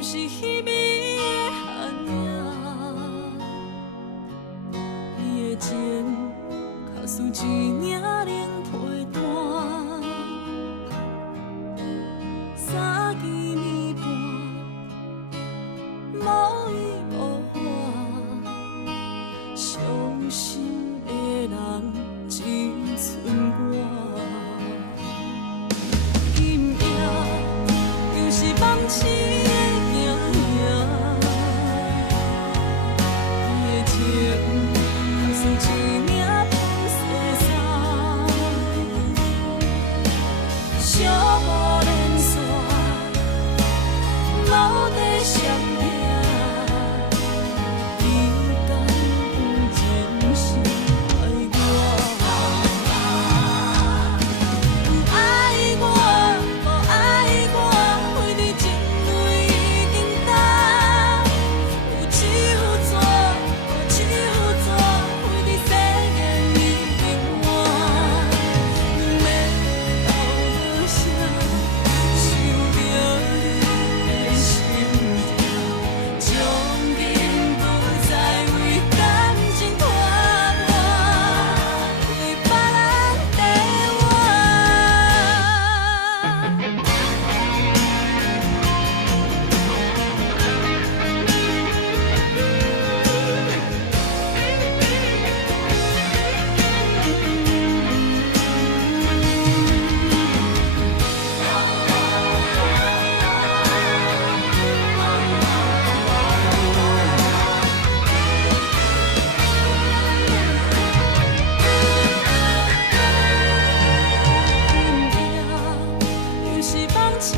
是稀微的寒影，你的情较似一领冷被单，三更暝半，无依无靠，伤心的人只剩我。今夜又是梦醒的行影，你的情像是一领风细衫，小雨连线，无地闪影，你敢有真心爱我？有爱我，无爱我，为你情泪已经干。有手纸，无手纸，为你誓言已经换。你要到落声，想着你的心痛，将面不再为感情拖磨，为别人地换。今夜又是梦醒